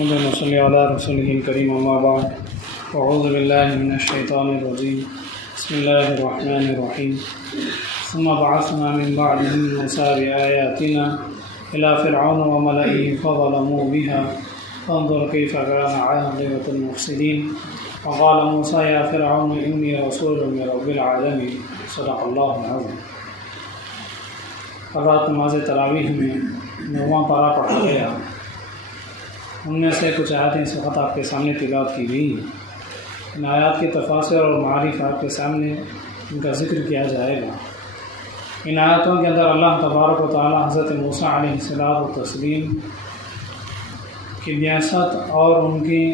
اللهم صل على رسوله الكريم أما بعد أعوذ بالله من الشيطان الرجيم بسم الله الرحمن الرحيم ثم بعثنا من بعدهم موسى بآياتنا إلى فرعون وملئه فظلموا بها فانظر كيف كان عاقبة المفسدين وقال موسى يا فرعون إني رسول من رب العالمين صدق الله العظيم۔ رات نماز تراویح میں 9واں پارہ پڑھا گیا، ان میں سے کچھ آیاتیں اس وقت آپ کے سامنے تلاوت کی گئی۔ ان آیات کے تفاسیر اور معارف آپ کے سامنے ان کا ذکر کیا جائے گا۔ ان آیاتوں کے اندر اللہ تبارک و تعالی حضرت موسیٰ علیہ السلام کی بعثت اور ان کی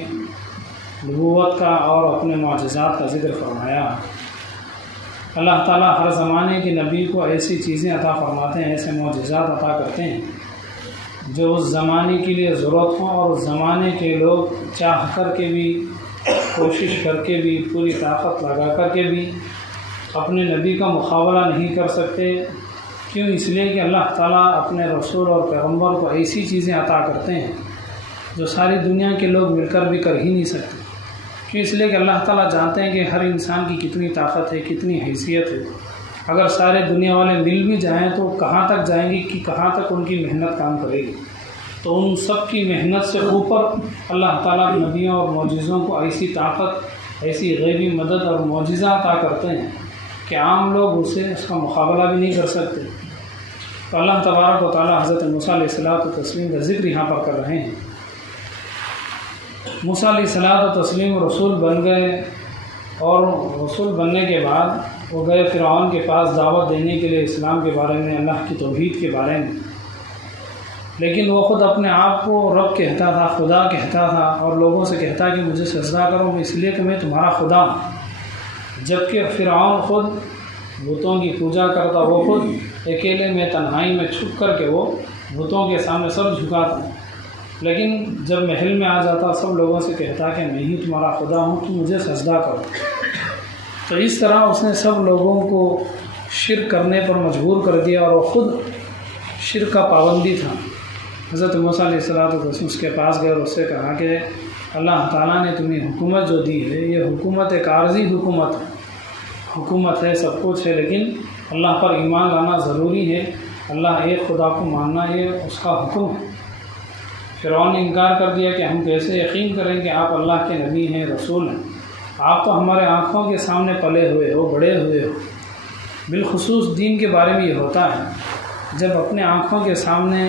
نبوت کا اور اپنے معجزات کا ذکر فرمایا۔ اللہ تعالیٰ ہر زمانے کے نبی کو ایسی چیزیں عطا فرماتے ہیں، ایسے معجزات عطا کرتے ہیں جو اس زمانے کے لیے ضرورت ہوں، اور اس زمانے کے لوگ چاہ کر کے بھی، کوشش کر کے بھی، پوری طاقت لگا کر کے بھی اپنے نبی کا مقابلہ نہیں کر سکتے۔ کیوں؟ اس لیے کہ اللہ تعالیٰ اپنے رسول اور پیغمبر کو ایسی چیزیں عطا کرتے ہیں جو ساری دنیا کے لوگ مل کر بھی کر ہی نہیں سکتے۔ کیوں؟ اس لیے کہ اللہ تعالیٰ جانتے ہیں کہ ہر انسان کی کتنی طاقت ہے، کتنی حیثیت ہے۔ اگر سارے دنیا والے مل بھی جائیں تو کہاں تک جائیں گی، کہ کہاں تک ان کی محنت کام کرے گی۔ تو ان سب کی محنت سے اوپر اللہ تعالیٰ کے نبیوں اور معجزوں کو ایسی طاقت، ایسی غیبی مدد اور معجزہ عطا کرتے ہیں کہ عام لوگ اس کا مقابلہ بھی نہیں کر سکتے۔ تو اللہ تبارک و تعالیٰ حضرت موسیٰ علیہ السلام کا ذکر یہاں پر کر رہے ہیں۔ موسیٰ علیہ السلام رسول بن گئے، اور رسول بننے کے بعد وہ گئے فرعون کے پاس دعوت دینے کے لیے اسلام کے بارے میں، اللہ کی توحید کے بارے میں۔ لیکن وہ خود اپنے آپ کو رب کہتا تھا، خدا کہتا تھا، اور لوگوں سے کہتا کہ مجھے سجدہ کرو اس لیے کہ میں تمہارا خدا ہوں۔ جبکہ فرعون خود بتوں کی پوجا کرتا، وہ خود اکیلے میں تنہائی میں چھپ کر کے وہ بتوں کے سامنے سر جھکاتا، لیکن جب محل میں آ جاتا سب لوگوں سے کہتا کہ میں ہی تمہارا خدا ہوں، تم مجھے سجدہ کرو۔ تو اس طرح اس نے سب لوگوں کو شرک کرنے پر مجبور کر دیا، اور وہ خود شرک کا پابندی تھا۔ حضرت موسیٰ علیہ السلام اس کے پاس گئے اور اس سے کہا کہ اللہ تعالیٰ نے تمہیں حکومت جو دی ہے، یہ حکومت ایک عارضی حکومت ہے، حکومت ہے، سب کچھ ہے، لیکن اللہ پر ایمان لانا ضروری ہے۔ اللہ ایک خدا کو ماننا یہ اس کا حکم ہے۔ فرعون نے انکار کر دیا کہ ہم کیسے یقین کریں کہ آپ اللہ کے نبی ہیں، رسول ہیں؟ آپ تو ہمارے آنکھوں کے سامنے پلے ہوئے ہو، بڑے ہوئے ہو۔ بالخصوص دین کے بارے میں یہ ہوتا ہے، جب اپنے آنکھوں کے سامنے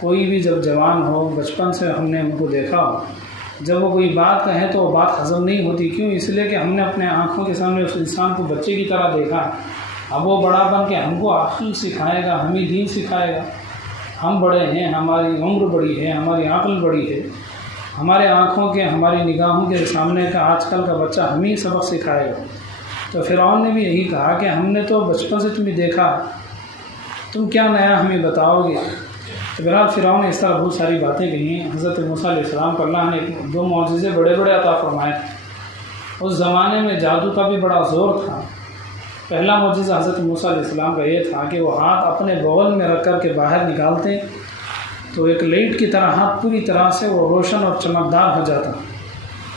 کوئی بھی جب جوان ہو، بچپن سے ہم نے ان کو دیکھا ہو، جب وہ کوئی بات کہیں تو وہ بات ہضم نہیں ہوتی۔ کیوں؟ اس لیے کہ ہم نے اپنے آنکھوں کے سامنے اس انسان کو بچے کی طرح دیکھا ہے۔ اب وہ بڑا بن کے ہم کو عقل سکھائے گا، ہمیں دین سکھائے گا۔ ہم بڑے ہیں، ہماری عمر بڑی ہے، ہماری عقل بڑی ہے، ہمارے آنکھوں کے، ہماری نگاہوں کے سامنے کا آج کل کا بچہ ہمیں سبق سکھائے گا۔ تو فرعون نے بھی یہی کہا کہ ہم نے تو بچپن سے تمہیں دیکھا، تم کیا نیا ہمیں بتاؤ گے؟ تو بہرحال فرعون نے اس طرح بہت ساری باتیں کہی ہیں۔ حضرت موسیٰ علیہ السلام کو اللہ نے 2 معجزے بڑے بڑے عطا فرمائے تھے۔ اس زمانے میں جادو کا بھی بڑا زور تھا۔ پہلا معجزہ حضرت موسیٰ علیہ السلام کا یہ تھا کہ وہ ہاتھ اپنے بغل میں رکھ کر کے باہر نکالتے تو ایک لائٹ کی طرح ہاتھ پوری طرح سے وہ روشن اور چمکدار ہو جاتا،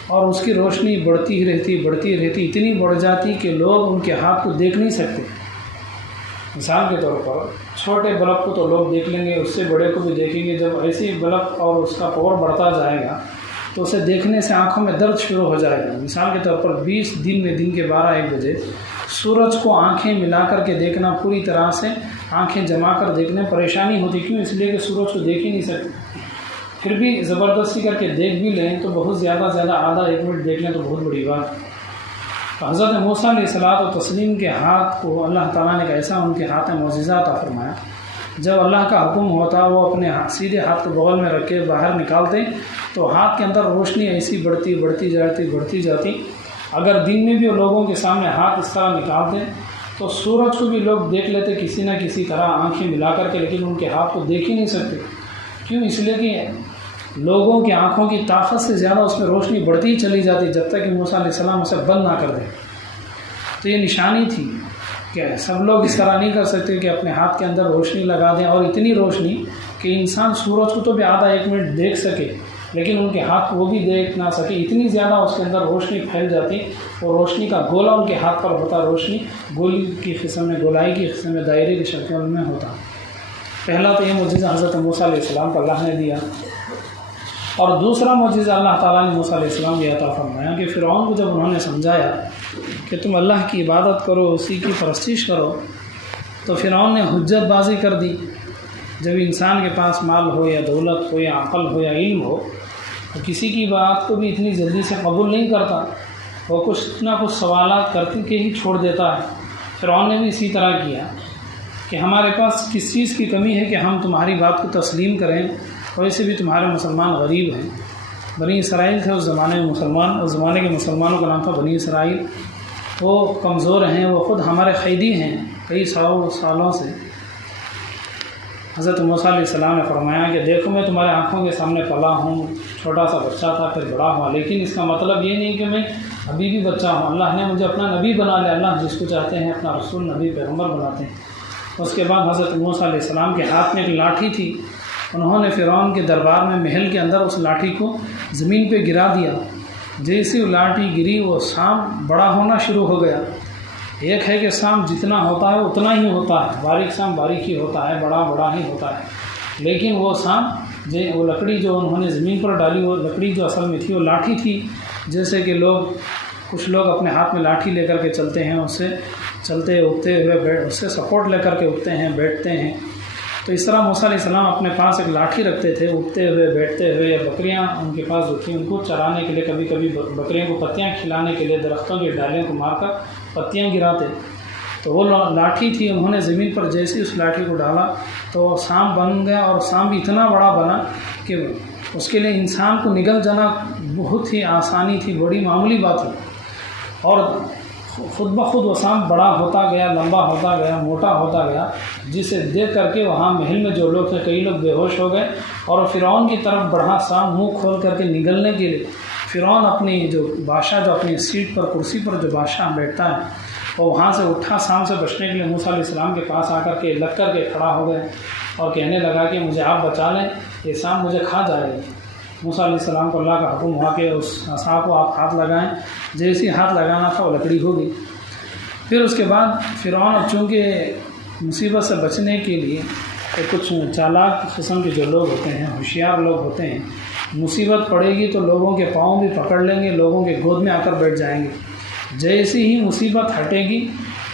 اور اس کی روشنی بڑھتی ہی رہتی، اتنی بڑھ جاتی کہ لوگ ان کے ہاتھ کو دیکھ نہیں سکتے۔ مثال کے طور پر چھوٹے بلب کو تو لوگ دیکھ لیں گے، اس سے بڑے کو بھی دیکھیں گے۔ جب ایسی بلب اور اس کا پاور بڑھتا جائے گا تو اسے دیکھنے سے آنکھوں میں درد شروع ہو جائے گا۔ مثال کے طور پر 20 دن میں دن کے 12-1 بجے سورج کو آنکھیں ملا کر کے دیکھنا، پوری طرح سے آنکھیں جما کر دیکھنے پریشانی ہوتی۔ کیوں؟ اس لیے کہ سورج کو دیکھ ہی نہیں سکتے۔ پھر بھی زبردستی کر کے دیکھ بھی لیں تو بہت زیادہ آدھا 1 منٹ دیکھ لیں تو بہت بڑی بات ہے۔ تو حضرت موسیٰ علیہ السلام کے ہاتھ کو اللہ تعالیٰ نے ایسا ان کے ہاتھ میں معجزہ عطا فرمایا، جب اللہ کا حکم ہوتا وہ اپنے سیدھے ہاتھ کو بغل میں رکھ کے باہر نکالتے تو ہاتھ کے اندر روشنی ایسی بڑھتی جاتی۔ اگر دن میں بھی لوگوں کے سامنے ہاتھ اس طرح نکالتے تو سورج کو بھی لوگ دیکھ لیتے کسی نہ کسی طرح آنکھیں ملا کر کے، لیکن ان کے ہاتھ کو دیکھ ہی نہیں سکتے۔ کیوں؟ اس لیے کہ لوگوں کی آنکھوں کی طاقت سے زیادہ اس میں روشنی بڑھتی ہی چلی جاتی جب تک کہ موسیٰ علیہ السلام اسے بند نہ کر دیں۔ تو یہ نشانی تھی کہ سب لوگ اس طرح نہیں کر سکتے کہ اپنے ہاتھ کے اندر روشنی لگا دیں، اور اتنی روشنی کہ انسان سورج کو تو بھی آدھا 1 منٹ دیکھ سکے، لیکن ان کے ہاتھ وہ بھی دیکھ نہ سکے، اتنی زیادہ اس کے اندر روشنی پھیل جاتی، اور روشنی کا گولا ان کے ہاتھ پر ہوتا، روشنی گولی کی قسم میں، گولائی کی قسم میں، دائرے کی شکل میں ہوتا۔ پہلا تو یہ معجزہ حضرت موسیٰ علیہ السلام کو اللہ نے دیا، اور دوسرا معجزہ اللہ تعالیٰ نے موسیٰ علیہ السلام کو عطا فرمایا کہ فرعون کو جب انہوں نے سمجھایا کہ تم اللہ کی عبادت کرو، اسی کی پرستش کرو، تو فرعون نے حجت بازی کر دی۔ جب انسان کے پاس مال ہو یا دولت ہو یا عقل ہو یا علم ہو، تو کسی کی بات کو بھی اتنی جلدی سے قبول نہیں کرتا، وہ کچھ نہ کچھ سوالات کرتے کے ہی چھوڑ دیتا ہے۔ فرعون نے بھی اسی طرح کیا کہ ہمارے پاس کس چیز کی کمی ہے کہ ہم تمہاری بات کو تسلیم کریں، ویسے بھی تمہارے مسلمان غریب ہیں۔ بنی اسرائیل تھے اس زمانے میں مسلمان، اس زمانے کے مسلمانوں کا نام تھا بنی اسرائیل۔ وہ کمزور ہیں، وہ خود ہمارے قیدی ہیں کئی سالوں سے۔ حضرت موسیٰ علیہ السلام نے فرمایا کہ دیکھو میں تمہارے آنکھوں کے سامنے پلا ہوں، چھوٹا سا بچہ تھا پھر بڑا ہوا، لیکن اس کا مطلب یہ نہیں کہ میں ابھی بھی بچہ ہوں۔ اللہ نے مجھے اپنا نبی بنا لیا، اللہ جس کو چاہتے ہیں اپنا رسول، نبی، پیغمبر بناتے ہیں۔ اس کے بعد حضرت موسیٰ علیہ السلام کے ہاتھ میں ایک لاٹھی تھی، انہوں نے فرعون کے دربار میں محل کے اندر اس لاٹھی کو زمین پہ گرا دیا۔ جیسی وہ لاٹھی گری، وہ سانپ بڑا ہونا شروع ہو گیا۔ ایک ہے کہ سانپ جتنا ہوتا ہے اتنا ہی ہوتا ہے، باریک سانپ باریک ہی ہوتا ہے، بڑا بڑا ہی ہوتا ہے، لیکن وہ سانپ وہ لکڑی جو انہوں نے زمین پر ڈالی، وہ لکڑی جو اصل میں تھی وہ لاٹھی تھی۔ جیسے کہ کچھ لوگ اپنے ہاتھ میں لاٹھی لے کر کے چلتے ہیں، اس سے چلتے اٹھتے ہوئے اس سے سپورٹ لے کر کے اٹھتے ہیں، بیٹھتے ہیں، تو اس طرح موسیٰ علیہ السلام اپنے پاس ایک لاٹھی رکھتے تھے، اٹھتے ہوئے بیٹھتے ہوئے۔ یا بکریاں ان کے پاس جو تھیں، ان کو چرانے کے لیے، کبھی کبھی بکریوں کو پتیاں کھلانے کے لیے درختوں کی ڈالیوں کو مار کر پتیاں گراتے، تو وہ لاٹھی تھی۔ انہوں نے زمین پر جیسے اس لاٹھی کو ڈالا تو سانپ بن گیا، اور سانپ اتنا بڑا بنا کہ اس کے لیے انسان کو نگل جانا بہت ہی آسانی تھی، بڑی معمولی بات تھی، اور خود بخود وہ سانپ بڑا ہوتا گیا، لمبا ہوتا گیا، موٹا ہوتا گیا، جسے دیکھ کر کے وہاں محل میں جو لوگ تھے کئی لوگ بے ہوش ہو گئے، اور فرعون کی طرف بڑھا سانپ منہ کھول کر کے نگلنے کے لیے۔ فرعون اپنی جو بادشاہ، جو اپنی سیٹ پر، کرسی پر جو بادشاہ بیٹھتا ہے، وہ وہاں سے اٹھا سانپ سے بچنے کے لیے موسیٰ علیہ السلام کے پاس آ کر کے لگ کر کے کھڑا ہو گئے، اور کہنے لگا کہ مجھے آپ بچا لیں، یہ سانپ مجھے کھا جائے گا۔ موسیٰ علیہ السلام کو اللہ کا حکم ہوا کہ اس عصا کو آپ ہاتھ لگائیں، جیسی ہاتھ لگانا تھا وہ لکڑی ہو گئی۔ پھر اس کے بعد فرعون چونکہ مصیبت سے بچنے کے لیے کچھ چالاک قسم کے جو لوگ ہوتے ہیں، ہوشیار لوگ ہوتے ہیں، مصیبت پڑے گی تو لوگوں کے پاؤں بھی پکڑ لیں گے، لوگوں کے گود میں آ کر بیٹھ جائیں گے۔ جیسی ہی مصیبت ہٹے گی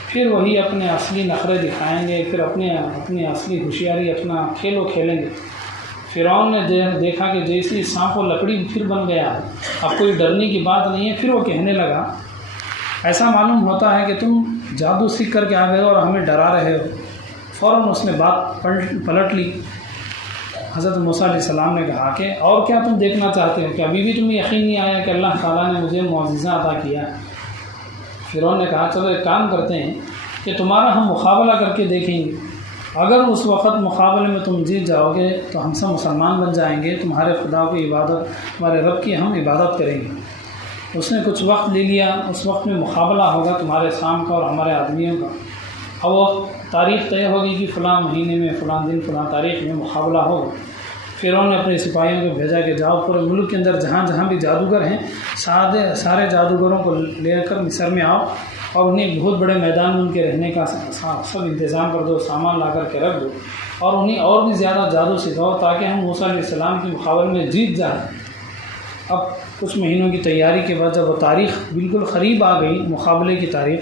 پھر وہی اپنے اصلی نخرے دکھائیں گے، پھر اپنی اصلی ہوشیاری، اپنا کھیل وہ کھیلیں گے۔ فرعون نے دیکھا کہ جیسی سانپ و لکڑی پھر بن گیا، اب کوئی ڈرنے کی بات نہیں ہے۔ پھر وہ کہنے لگا، ایسا معلوم ہوتا ہے کہ تم جادو سیکھ کر کے آ گئے اور ہمیں ڈرا رہے ہو۔ فوراً اس نے بات پلٹ لی۔ حضرت موسیٰ علیہ السلام نے کہا کہ اور کیا تم دیکھنا چاہتے ہو، کہ ابھی بھی تمہیں یقین نہیں آیا کہ اللہ تعالیٰ نے مجھے معجزہ عطا کیا ہے؟ فرعون نے کہا چلو ایک کام کرتے ہیں کہ تمہارا ہم مقابلہ کر کے دیکھیں گے، اگر اس وقت مقابلے میں تم جیت جاؤ گے تو ہم سب مسلمان بن جائیں گے، تمہارے خدا کی عبادت، تمہارے رب کی ہم عبادت کریں گے۔ اس نے کچھ وقت لے لیا، اس وقت میں مقابلہ ہوگا تمہارے شام کا اور ہمارے آدمیوں کا، اور وہ تاریخ طے ہوگی کہ فلاں مہینے میں، فلاں دن، فلاں تاریخ میں مقابلہ ہوگا۔ فرعون نے اپنے سپاہیوں کو بھیجا کہ جاؤ پورے ملک کے اندر جہاں جہاں بھی جادوگر ہیں سارے جادوگروں کو لے کر مصر میں آؤ، اور انہیں بہت بڑے میدان میں ان کے رہنے کا سب انتظام کر دو، سامان لا کر کے رکھ دو، اور انہیں اور بھی زیادہ جادو سکھاؤ تاکہ ہم موسیٰ علیہ السلام کے مقابلے میں جیت جائیں۔ اب کچھ مہینوں کی تیاری کے بعد جب وہ تاریخ بالکل قریب آ گئی، مقابلے کی تاریخ،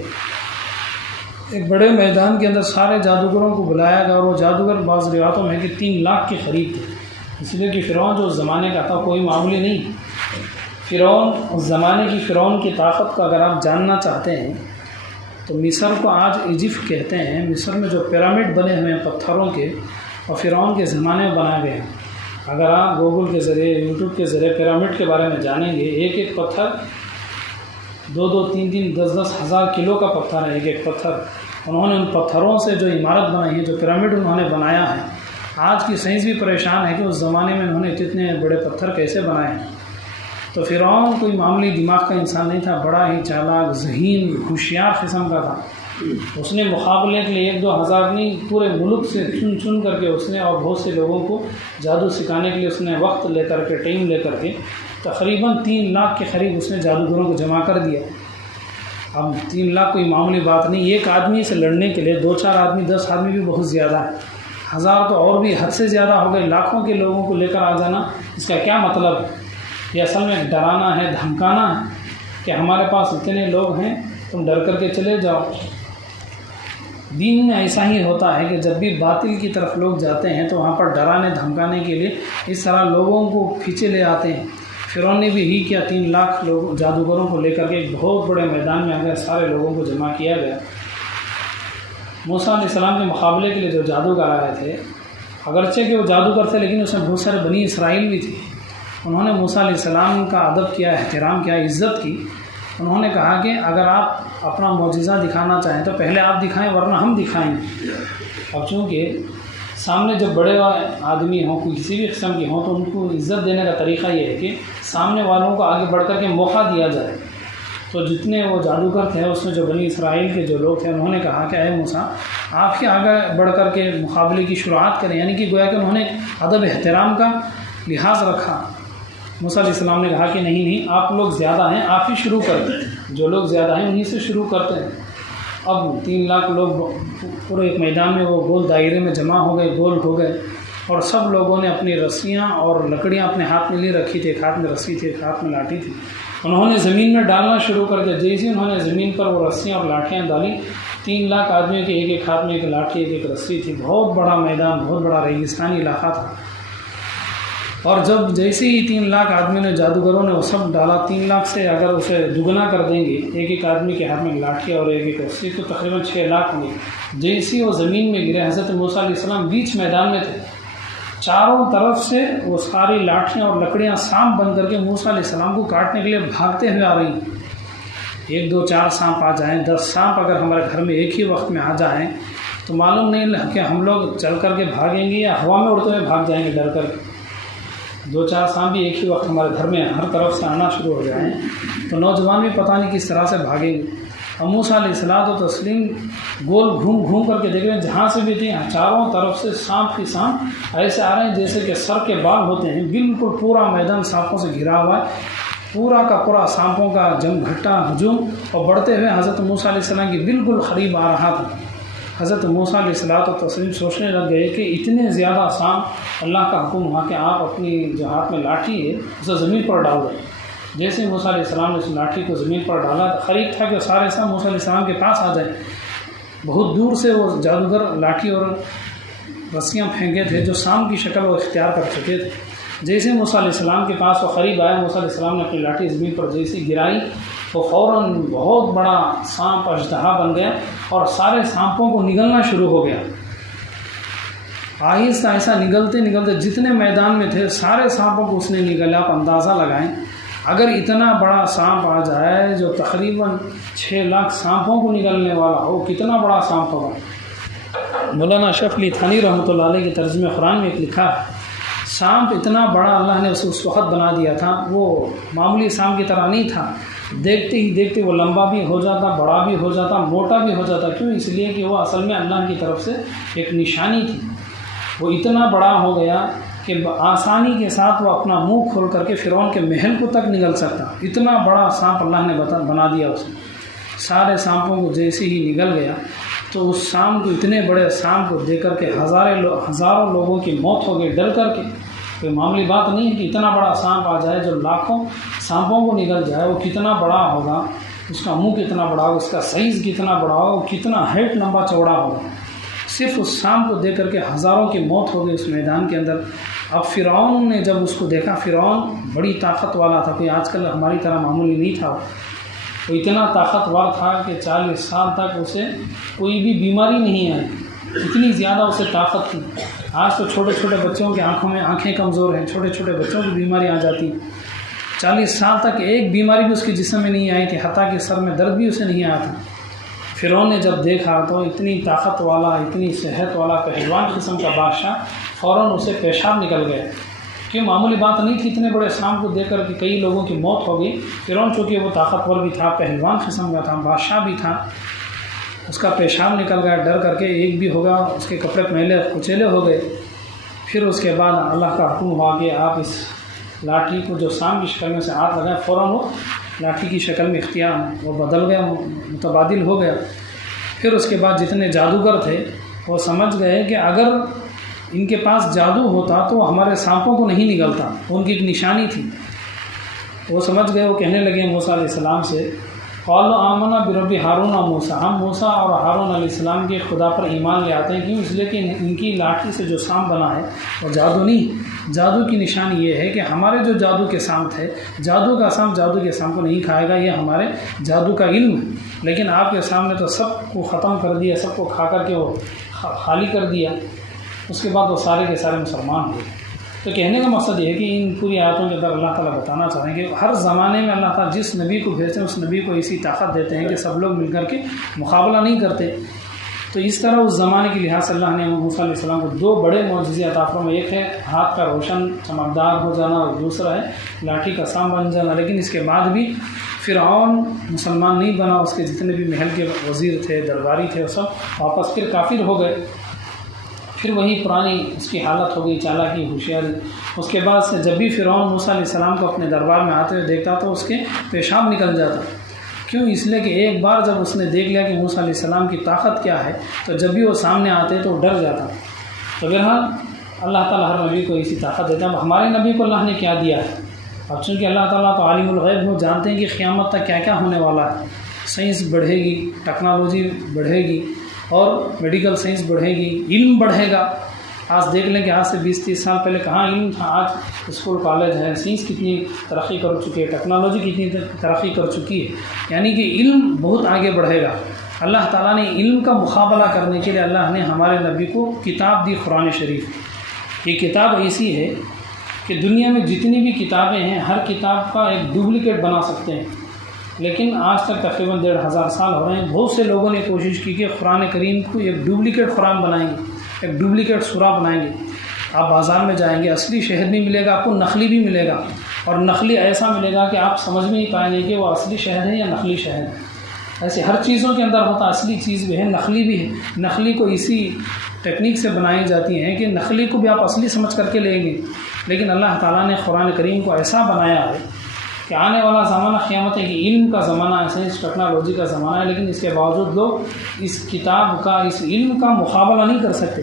ایک بڑے میدان کے اندر سارے جادوگروں کو بلایا گیا، اور وہ جادوگر بعض روایتوں میں ہے کہ 3 لاکھ کے قریب تھے، اس لیے کہ فرعون جو اس زمانے کا تھا کوئی معمولی نہیں۔ فرعون اس زمانے کی، فرعون کی طاقت کو اگر آپ جاننا چاہتے ہیں تو مصر کو آج ایجپٹ کہتے ہیں۔ مصر میں جو پیرامڈ بنے ہوئے ہیں پتھروں کے، اور فرعون کے زمانے میں بنائے گئے ہیں۔ اگر آپ گوگل کے ذریعے، یوٹیوب کے ذریعے پیرامڈ کے بارے میں جانیں گے، ایک ایک پتھر 2-2, 3-3, 10-10 ہزار کلو کا پتھر ہے ایک ایک پتھر۔ انہوں نے ان پتھروں سے جو عمارت بنائی ہے، جو پیرامڈ انہوں نے بنایا ہے، آج کی سائنس بھی پریشان ہے کہ اس زمانے میں انہوں نے اتنے بڑے پتھر کیسے بنائے ہیں۔ تو فرعون کوئی معمولی دماغ کا انسان نہیں تھا، بڑا ہی چالاک، ذہین، ہوشیار قسم کا تھا۔ اس نے مقابلے کے لیے 1-2 ہزار نہیں، پورے ملک سے چن کر کے اس نے، اور بہت سے لوگوں کو جادو سکھانے کے لیے اس نے وقت لے کر کے، ٹائم لے کر کے تقریباً 3 لاکھ کے قریب اس نے جادوگروں کو جمع کر دیا۔ اب 3 لاکھ کوئی معمولی بات نہیں، ایک آدمی سے لڑنے کے لیے 2-4 آدمی 10 آدمی بھی بہت زیادہ ہے، 1000 تو اور بھی حد سے زیادہ ہو گئے، لاکھوں کے لوگوں کو لے کر آ جانا، اس کا کیا مطلب ہے؟ یہ اصل میں ڈرانا ہے، دھمکانا ہے کہ ہمارے پاس اتنے لوگ ہیں، تم ڈر کر کے چلے جاؤ۔ دین میں ایسا ہی ہوتا ہے کہ جب بھی باطل کی طرف لوگ جاتے ہیں تو وہاں پر ڈرانے دھمکانے کے لیے اس طرح لوگوں کو کھینچے لے آتے ہیں۔ فرعون نے بھی کیا، 3 لاکھ لوگ جادوگروں کو لے کر کے ایک بہت بڑے میدان میں اگر سارے لوگوں کو جمع کیا گیا۔ موسیٰ علیہ السلام کے مقابلے کے لیے جو جادوگر آئے تھے، اگرچہ کہ وہ جادوگر تھے لیکن اس میں بہت سارے بنی اسرائیل بھی تھے، انہوں نے موسیٰ علیہ السلام کا ادب کیا، احترام کیا، عزت کی۔ انہوں نے کہا کہ اگر آپ اپنا معجزہ دکھانا چاہیں تو پہلے آپ دکھائیں ورنہ ہم دکھائیں گے۔ اب چونکہ سامنے جب بڑے آدمی ہوں، کوئی کسی بھی قسم کے ہوں، تو ان کو عزت دینے کا طریقہ یہ ہے کہ سامنے والوں کو آگے بڑھ کر کے موقع دیا جائے۔ تو جتنے وہ جادوگر تھے اس میں جو بنی اسرائیل کے جو لوگ تھے، انہوں نے کہا کہ اے موسیٰ آپ کے آگے بڑھ کر کے مقابلے کی شروعات کریں، یعنی کہ گویا کہ انہوں نے ادب احترام کا لحاظ رکھا۔ موسیٰ علیہ السلام نے کہا کہ نہیں آپ لوگ زیادہ ہیں، آپ ہی شروع کرتے ہیں، جو لوگ زیادہ ہیں انہی سے شروع کرتے ہیں۔ اب 3 لاکھ لوگ پورے ایک میدان میں وہ گول دائرے میں جمع ہو گئے، گول ہو گئے، اور سب لوگوں نے اپنی رسیاں اور لکڑیاں اپنے ہاتھ میں لے رکھی تھی، ایک ہاتھ میں رسی تھی، ایک ہاتھ میں لاٹھی تھی۔ انہوں نے زمین میں ڈالنا شروع کر دیا۔ جیسے انہوں نے زمین پر وہ رسیاں اور لاٹھیاں ڈالی، 3 لاکھ آدمیوں کے ایک ہاتھ میں ایک لاٹھی، ایک رسی تھی۔ بہت بڑا میدان، بہت بڑا ریگستانی علاقہ تھا۔ اور جب جیسے ہی 3 لاکھ آدمیوں نے، جادوگروں نے وہ سب ڈالا، 3 لاکھ سے اگر اسے دگنا کر دیں گے، ایک آدمی کے ہاتھ میں لاٹھی اور ایک رسی، تو تقریباً 6 لاکھ ہوں گے۔ جیسے وہ زمین میں گرے، حضرت موسیٰ علیہ السلام بیچ میدان میں تھے، چاروں طرف سے وہ ساری لاٹھیاں اور لکڑیاں سانپ بن کر کے موسیٰ علیہ السلام کو کاٹنے کے لیے بھاگتے ہوئے آ رہی ہیں۔ 1 2 4 سانپ آ جائیں، 10 سانپ اگر ہمارے گھر میں ایک ہی وقت میں آ جائیں تو معلوم نہیں کہ ہم لوگ چل کر کے بھاگیں گے یا ہوا میں اڑتے ہوئے بھاگ جائیں گے ڈر کر کے۔ 2 4 سانپ بھی ایک ہی وقت ہمارے گھر میں ہر طرف سے آنا شروع ہو جائیں تو نوجوان بھی پتہ نہیں کس طرح سے بھاگیں گے۔ موسیٰ علیہ الصلوۃ والتسلیم گول گھوم کر کے دیکھ رہے ہیں، جہاں سے بھی تھے چاروں طرف سے سانپ کی سانپ ایسے آ رہے ہیں جیسے کہ سر کے بال ہوتے ہیں۔ بالکل پورا میدان سانپوں سے گھرا ہوا ہے، پورا کا پورا سانپوں کا جم گھٹا ہجوم، اور بڑھتے ہوئے حضرت موسیٰ علیہ السلام کی بالکل قریب آ رہا تھا۔ حضرت موسیٰ علیہ الصلوۃ والتسلیم سوچنے لگ گئے کہ اتنے زیادہ سانپ، اللہ کا حکم ہوا کہ آپ اپنی جو ہاتھ میں لاٹھی ہے اسے زمین پر ڈال دیں۔ جیسے موسیٰ علیہ السلام نے اس لاٹھی کو زمین پر ڈالا، قریب تھا کہ سارے سانپ موسیٰ علیہ السلام کے پاس آ جائیں۔ بہت دور سے وہ جادوگر لاٹھی اور رسیاں پھینکے تھے جو سانپ کی شکل وہ اختیار کر چکے تھے۔ جیسے موسیٰ علیہ السلام کے پاس وہ قریب آیا، موسیٰ علیہ السلام نے اپنی لاٹھی زمین پر جیسے گرائی، وہ فوراً بہت بڑا سانپ اژدہا بن گیا اور سارے سانپوں کو نگلنا شروع ہو گیا۔ آہستہ آہستہ نگلتے جتنے میدان میں تھے سارے سانپوں کو اس نے نگلا۔ آپ اندازہ لگائیں اگر اتنا بڑا سانپ آ جائے جو تقریباً 6 لاکھ سانپوں کو نگلنے والا ہو، کتنا بڑا سانپ ہوگا۔ مولانا اشرف علی تھانوی رحمۃ اللہ علیہ کے ترجمہ قرآن میں ایک لکھا ہے، سانپ اتنا بڑا اللہ نے اسے اس وقت بنا دیا تھا، وہ معمولی سانپ کی طرح نہیں تھا، دیکھتے ہی دیکھتے وہ لمبا بھی ہو جاتا، بڑا بھی ہو جاتا، موٹا بھی ہو جاتا۔ کیوں؟ اس لیے کہ وہ اصل میں اللہ کی طرف سے ایک نشانی تھی۔ وہ اتنا بڑا ہو گیا کہ آسانی کے ساتھ وہ اپنا منہ کھول کر کے فرعون کے محل کو تک نگل سکتا۔ اتنا بڑا سانپ اللہ نے بنا دیا اسے۔ سارے سانپوں کو جیسے ہی نگل گیا تو اس سانپ کو، اتنے بڑے سانپ کو دیکھ کر کے ہزاروں لوگوں کی موت ہو گئی ڈر کر کے۔ کوئی معمولی بات نہیں ہے کہ اتنا بڑا سانپ آ جائے جو لاکھوں سانپوں کو نگل جائے، وہ کتنا بڑا ہوگا، اس کا منہ کتنا بڑا ہوگا، اس کا سائز کتنا بڑا ہوگا، وہ کتنا ہائٹ لمبا چوڑا ہوگا۔ صرف اس سانپ کو دیکھ کر کے ہزاروں کی موت ہو گئی اس میدان کے اندر۔ اب فرعون نے جب اس کو دیکھا، فرعون بڑی طاقت والا تھا، کوئی آج کل ہماری طرح معمولی نہیں تھا، وہ اتنا طاقتور تھا کہ 40 سال تک اسے کوئی بھی بیماری نہیں آئی، اتنی زیادہ اسے طاقت تھی۔ آج تو چھوٹے چھوٹے بچوں کی آنکھوں میں آنکھیں کمزور ہیں، چھوٹے چھوٹے بچوں کی بیماری آ جاتی ہیں۔ 40 سال تک ایک بیماری بھی اس کے جسم میں نہیں آئی تھی، حتیٰ کہ سر میں درد بھی اسے نہیں آیا تھا۔ فرعون نے جب دیکھا تو اتنی طاقت والا، اتنی صحت والا پہلوان قسم کا بادشاہ، فوراً اسے پیشاب نکل گئے۔ کہ معمولی بات نہیں تھی، اتنے بڑے سانپ کو دیکھ کر کے کئی لوگوں کی موت ہو گئی۔ فرعون چونکہ وہ طاقتور بھی تھا، پہلوان قسم کا تھا، بادشاہ بھی تھا، اس کا پیشاب نکل گیا، ڈر کر کے ایک بھی ہوگا، اس کے کپڑے میلے کچیلے ہو گئے۔ پھر اس کے بعد اللہ کا حکم ہوا کہ آپ اس لاٹھی کو جو سام کی شکل میں سے ہاتھ لگائیں، فوراً وہ لاٹھی کی شکل میں اختیار وہ بدل گیا، متبادل ہو گیا۔ پھر اس کے بعد جتنے جادوگر تھے وہ سمجھ گئے کہ اگر ان کے پاس جادو ہوتا تو ہمارے سانپوں کو نہیں نگلتا، ان کی ایک نشانی تھی۔ وہ سمجھ گئے، وہ کہنے لگے موسیٰ علیہ السلام سے، قالوا آمنا برب ہارون و موسیٰ، ہم موسیٰ اور ہارون علیہ السلام کے خدا پر ایمان لے آتے ہیں۔ کیوں؟ اس لیے کہ ان کی لاٹھی سے جو سانپ بنا ہے وہ جادو نہیں، جادو کی نشانی یہ ہے کہ ہمارے جو جادو کے سانپ تھے، جادو کا سانپ جادو کے سانپ کو نہیں کھائے گا، یہ ہمارے جادو کا علم ہے۔ لیکن آپ کے سامنے تو سب کو ختم کر دیا، سب کو کھا کر کے وہ خالی کر دیا۔ اس کے بعد وہ سارے کے سارے مسلمان ہوئے۔ تو کہنے کا مقصد یہ ہے کہ ان پوری آیتوں کے اندر اللہ تعالیٰ بتانا چاہیں کہ ہر زمانے میں اللہ تعالیٰ جس نبی کو بھیجتے ہیں اس نبی کو اسی طاقت دیتے ہیں کہ سب لوگ مل کر کے مقابلہ نہیں کرتے۔ تو اس طرح اس زمانے کے لحاظ سے اللہ نے موسیٰ علیہ السلام کو دو بڑے معجزے عطا فرمائے، ایک ہے ہاتھ کا روشن چمکدار ہو جانا اور دوسرا ہے لاٹھی کا سام بن جانا۔ لیکن اس کے بعد بھی فرعون مسلمان نہیں بنا، اس کے جتنے بھی محل کے وزیر تھے، درباری تھے، وہ سب واپس پھر کافر ہو گئے۔ پھر وہی پرانی اس کی حالت ہو گئی، چالاکی، ہوشیاری۔ اس کے بعد سے جب بھی فرعون موسیٰ علیہ السلام کو اپنے دربار میں آتے ہوئے دیکھتا تو اس کے پیشاب نکل جاتا۔ کیوں؟ اس لیے کہ ایک بار جب اس نے دیکھ لیا کہ موسیٰ علیہ السلام کی طاقت کیا ہے تو جب بھی وہ سامنے آتے تو ڈر جاتا۔ تو بہرحال اللہ تعالیٰ ہر نبی کو اسی طاقت دیتا ہے۔ ہمارے نبی کو اللہ نے کیا دیا ہے؟ اب چونکہ اللہ تعالیٰ تو عالم الغیب ہو، جانتے ہیں کہ قیامت تک کیا کیا ہونے والا ہے۔ سائنس بڑھے گی، ٹیکنالوجی بڑھے گی اور میڈیکل سائنس بڑھے گی، علم بڑھے گا۔ آج دیکھ لیں کہ آج سے 20-30 سال پہلے کہاں علم تھا، آج اسکول کالج ہے، سائنس کتنی ترقی کر چکی ہے، ٹیکنالوجی کتنی ترقی کر چکی ہے، یعنی کہ علم بہت آگے بڑھے گا۔ اللہ تعالیٰ نے علم کا مقابلہ کرنے کے لیے اللہ نے ہمارے نبی کو کتاب دی، قرآن شریف۔ یہ کتاب ایسی ہے کہ دنیا میں جتنی بھی کتابیں ہیں ہر کتاب کا ایک ڈپلیکیٹ بنا سکتے ہیں، لیکن آج تک تقریباً 1500 سال ہو رہے ہیں، بہت سے لوگوں نے کوشش کی کہ قرآن کریم کو ایک ڈپلیکیٹ قرآن بنائیں گے، ایک ڈپلیکیٹ سورہ بنائیں گے۔ آپ بازار میں جائیں گے، اصلی شہد بھی ملے گا، آپ کو نقلی بھی ملے گا، اور نقلی ایسا ملے گا کہ آپ سمجھ میں نہیں پائیں گے کہ وہ اصلی شہد ہے یا نقلی شہد ہے۔ ایسے ہر چیزوں کے اندر ہوتا، اصلی چیز بھی ہے، نقلی بھی ہے۔ نقلی کو اسی ٹیکنیک سے بنائی جاتی ہیں کہ نقلی کو بھی آپ اصلی سمجھ کر کے لیں گے، لیکن اللہ تعالیٰ نے قرآن کریم کو ایسا بنایا ہے کہ آنے والا زمانہ قیامت ہے کہ علم کا زمانہ ہے، سائنس ٹیکنالوجی کا زمانہ ہے، لیکن اس کے باوجود لوگ اس کتاب کا، اس علم کا مقابلہ نہیں کر سکتے۔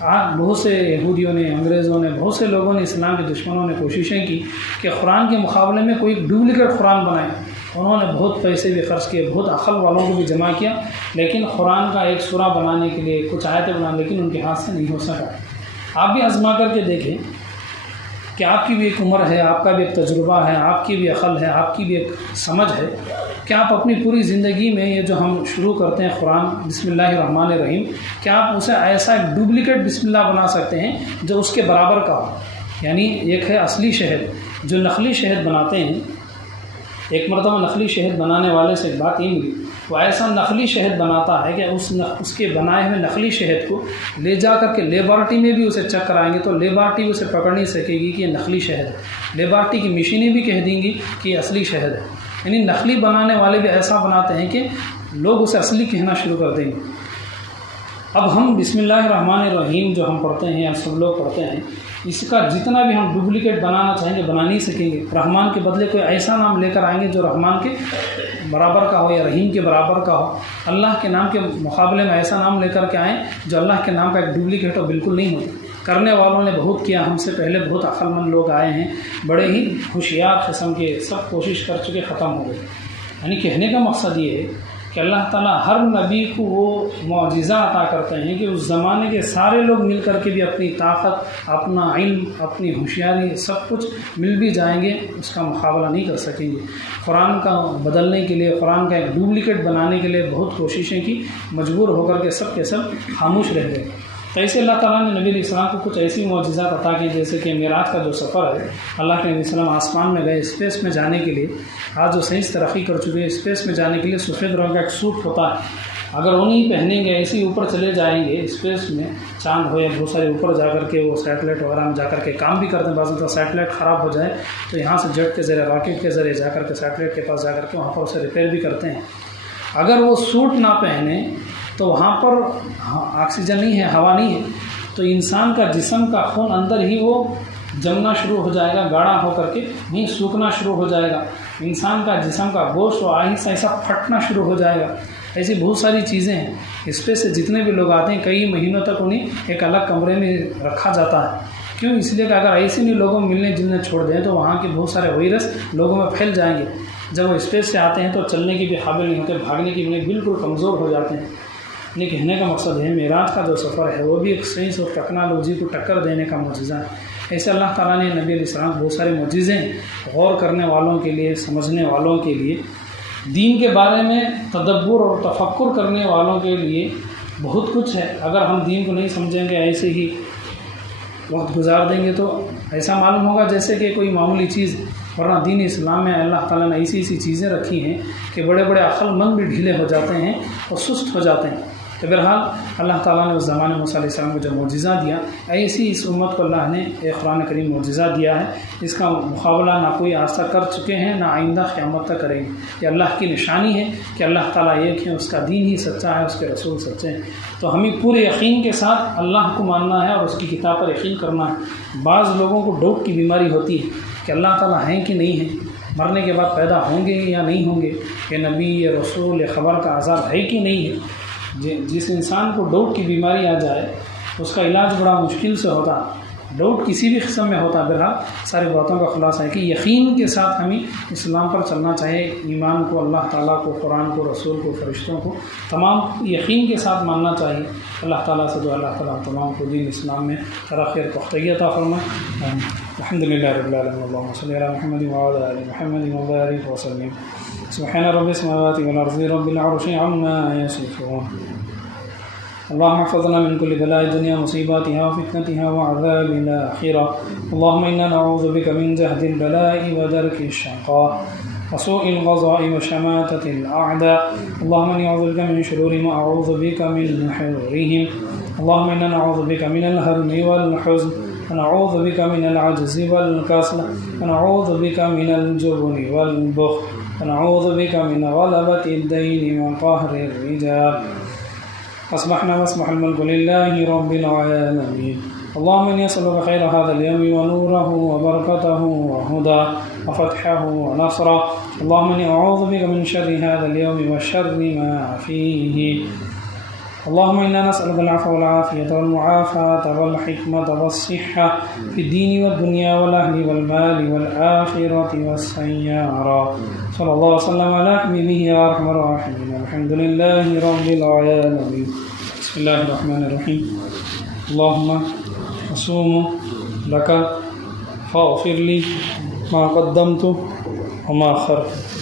آج بہت سے یہودیوں نے، انگریزوں نے، بہت سے لوگوں نے، اسلام کے دشمنوں نے کوششیں کی کہ قرآن کے مقابلے میں کوئی ڈپلیکیٹ قرآن بنائے۔ انہوں نے بہت پیسے بھی خرچ کیے، بہت عقل والوں کو بھی جمع کیا، لیکن قرآن کا ایک سورہ بنانے کے لیے کچھ آیتیں بنانے، لیکن ان کے ہاتھ سے نہیں ہو سکا۔ آپ بھی آزما کر کے دیکھیں کہ آپ کی بھی ایک عمر ہے، آپ کا بھی ایک تجربہ ہے، آپ کی بھی عقل ہے، آپ کی بھی ایک سمجھ ہے، کیا آپ اپنی پوری زندگی میں یہ جو ہم شروع کرتے ہیں قرآن بسم اللہ الرحمن الرحیم، کیا آپ اسے ایسا ایک ڈپلیکیٹ بسم اللہ بنا سکتے ہیں جو اس کے برابر کا ہو؟ یعنی ایک ہے اصلی شہد، جو نقلی شہد بناتے ہیں۔ ایک مرتبہ نقلی شہد بنانے والے سے ایک بات یہ ملی، وہ ایسا نقلی شہد بناتا ہے کہ اس کے بنائے ہوئے نقلی شہد کو لے جا کر کے لیبارٹری میں بھی اسے چیک کرائیں گے تو لیبارٹری اسے پکڑ نہیں سکے گی کہ یہ نقلی شہد ہے۔ لیبارٹری کی مشینیں بھی کہہ دیں گی کہ یہ اصلی شہد ہے۔ یعنی نقلی بنانے والے بھی ایسا بناتے ہیں کہ لوگ اسے اصلی کہنا شروع کر دیں گے۔ اب ہم بسم اللہ الرحمن الرحیم جو ہم پڑھتے ہیں یا سب لوگ پڑھتے ہیں، اس کا جتنا بھی ہم ڈپلیکیٹ بنانا چاہیں گے بنا نہیں سکیں گے۔ رحمان کے بدلے کوئی ایسا نام لے کر آئیں گے جو رحمان کے برابر کا ہو یا رحیم کے برابر کا ہو۔ اللہ کے نام کے مقابلے میں ایسا نام لے کر کے آئیں جو اللہ کے نام کا ایک ڈپلیکیٹ ہو، بالکل نہیں ہوتا۔ کرنے والوں نے بہت کیا، ہم سے پہلے بہت عقل مند لوگ آئے ہیں، بڑے ہی ہوشیار قسم کے، سب کوشش کر چکے، ختم ہو گئے۔ یعنی کہنے کا مقصد یہ ہے کہ اللہ تعالیٰ ہر نبی کو وہ معجزہ عطا کرتے ہیں کہ اس زمانے کے سارے لوگ مل کر کے بھی اپنی طاقت، اپنا علم، اپنی ہوشیاری، سب کچھ مل بھی جائیں گے، اس کا مقابلہ نہیں کر سکیں گے۔ قرآن کا بدلنے کے لیے، قرآن کا ایک ڈپلیکیٹ بنانے کے لیے بہت کوششیں کی، مجبور ہو کر کے سب کے سب خاموش رہ گئے۔ تو ایسے اللہ تعالیٰ نے نبی علیہ السلام کو کچھ ایسی معجزات عطا کی، جیسے کہ معراج کا جو سفر ہے، اللہ کے نبی علیہ السلام آسمان میں گئے اسپیس میں جانے کے لیے۔ آج جو سائنس ترقی کر چکی ہے، اسپیس میں جانے کے لیے سفید رنگ کا ایک سوٹ ہوتا ہے، اگر انہیں پہنیں گے ایسے ہی اوپر چلے جائیں گے اسپیس میں، چاند ہو یا بہت سارے اوپر جا کر کے وہ سیٹلائٹ وغیرہ میں جا کر کے کام بھی کرتے ہیں۔ بعض اوقات سیٹلائٹ خراب ہو جائے تو یہاں سے جیٹ کے ذریعے، راکٹ کے ذریعے جا کر کے سیٹلائٹ کے پاس جا کر کے وہاں پر اسے ریپیئر بھی کرتے ہیں۔ اگر وہ سوٹ نہ پہنے تو وہاں پر آکسیجن نہیں ہے، ہوا نہیں ہے، تو انسان کا جسم کا خون اندر ہی وہ جمنا شروع ہو جائے گا، گاڑھا ہو کر کے نہیں سوکھنا شروع ہو جائے گا، انسان کا جسم کا گوشت و آہستہ آہستہ پھٹنا شروع ہو جائے گا۔ ایسی بہت ساری چیزیں ہیں۔ اس پہ سے جتنے بھی لوگ آتے ہیں کئی مہینوں تک انہیں ایک الگ کمرے میں رکھا جاتا ہے۔ کیوں؟ اس لیے کہ اگر ایسے نہیں لوگوں ملنے جلنے چھوڑ دیں تو وہاں کے بہت سارے وائرس لوگوں میں پھیل جائیں گے۔ جب وہ اسپیس سے آتے ہیں تو چلنے کی بھی قابل نہیں ہوتے، بھاگنے کی بھی بالکل کمزور ہو جاتے ہیں۔ یہ کہنے کا مقصد ہے معراج کا جو سفر ہے وہ بھی ایک سائنس اور ٹیکنالوجی کو ٹکر دینے کا معجزہ ہے۔ ایسے اللہ تعالیٰ نے نبی علیہ السلام بہت سارے معجزے غور کرنے والوں کے لیے، سمجھنے والوں کے لیے، دین کے بارے میں تدبر اور تفکر کرنے والوں کے لیے بہت کچھ ہے۔ اگر ہم دین کو نہیں سمجھیں گے، ایسے ہی وقت گزار دیں گے تو ایسا معلوم ہوگا جیسے کہ کوئی معمولی چیز، ورنہ دین اسلام میں اللہ تعالیٰ نے ایسی ایسی چیزیں رکھی ہیں کہ بڑے بڑے عقل مند بھی ڈھیلے ہو جاتے ہیں اور سست ہو جاتے ہیں۔ تو بہرحال اللہ تعالیٰ نے اس زمانے موسیٰ علیہ السلام کو جو معجزہ دیا، ایسی اس امت کو اللہ نے ایک قرآن کریم معجزہ دیا ہے۔ اس کا مقابلہ نہ کوئی آج تک کر چکے ہیں، نہ آئندہ قیامت تک کریں گے۔ یہ اللہ کی نشانی ہے کہ اللہ تعالیٰ ایک ہے، اس کا دین ہی سچا ہے، اس کے رسول سچے ہیں۔ تو ہمیں پورے یقین کے ساتھ اللہ کو ماننا ہے اور اس کی کتاب پر یقین کرنا ہے۔ بعض لوگوں کو ڈاؤٹ کی بیماری ہوتی ہے کہ اللہ تعالیٰ ہیں کہ نہیں ہیں، مرنے کے بعد پیدا ہوں گے یا نہیں ہوں گے، یہ نبی، یہ رسول، یہ خبر کا عذاب ہے کہ نہیں ہے۔ جس انسان کو ڈاؤٹ کی بیماری آ جائے اس کا علاج بڑا مشکل سے ہوتا، ڈاؤٹ کسی بھی قسم میں ہوتا۔ بہرحال ساری باتوں کا خلاصہ ہے کہ یقین کے ساتھ ہمیں اسلام پر چلنا چاہیے، ایمان کو، اللہ تعالیٰ کو، قرآن کو، رسول کو، فرشتوں کو تمام یقین کے ساتھ ماننا چاہیے۔ اللہ تعالیٰ سے جو اللہ تعالیٰ تمام کو دین اسلام میں ترقی اور پختگی عطا فرمائے۔ الحمدللہ رب العالمین، اللہم صلی علی محمد وعلی آل محمد وبارک وسلم۔ سبحان رب السماوات والارض رب العرش عما يصفون۔ اللهم احفظنا من كل بلاء الدنيا مصيباتها وفتنتها وعذاب الآخرة. اللهم إنا نعوذ بك من جهد البلاء ودرك الشقاء وسوء القضاء وشماتة الأعداء. اللهم إني أعوذ بك من شرور ما أعوذ بك من حرهم. اللهم إنا نعوذ بك من الهم والحزن ونعوذ بك من العجز والكسل ونعوذ بك من الجبن والبخل ونعوذ بك من غلبة الدين وقهر الرجال. أصبحنا وأصبح الملك لله رب العالمين. اللهم إني أسألك خير هذا اليوم ونوره وبركته وهداه وفتحه ونصره. اللهم إني أعوذ بك من شر هذا اليوم وشر ما فيه. اللهم إنا نسألك العفو والعافية والمعافاة والحكمة والصحة في الدين والدنيا والأهل والمال والآخرة والسيارة. صلى الله وسلم على حبيبه يا أرحم الراحمين. الحمد لله رب العالمين. بسم الله الرحمن الرحيم. اللهم أصوم لك فاغفر لي ما قدمت وما أخرت.